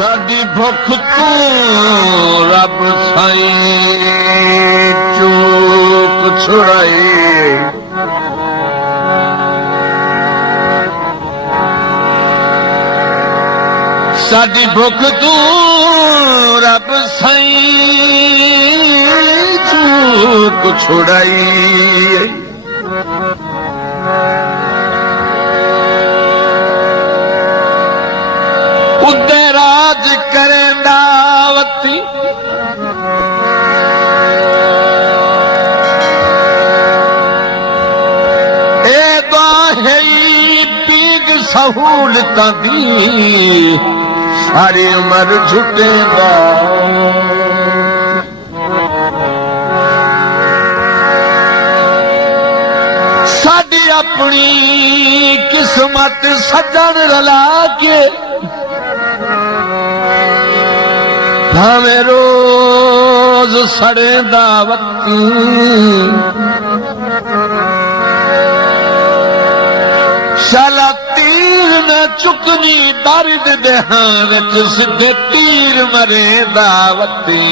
साडी भुख तू रब साईं चूक छुड़ाई। साडी भुख तू रब साईं चूक छुड़ाई। उदे राज करेंदा वती ए दाही पीग सहूलतां दी सारी उम्र झुटेंदा। साडी अपनी किस्मत सजन रला के भावें रोज सड़ेंदा वती शाला तीर न चुकनी दर्द देहान च सिद्धे तीर मरेंदा वती।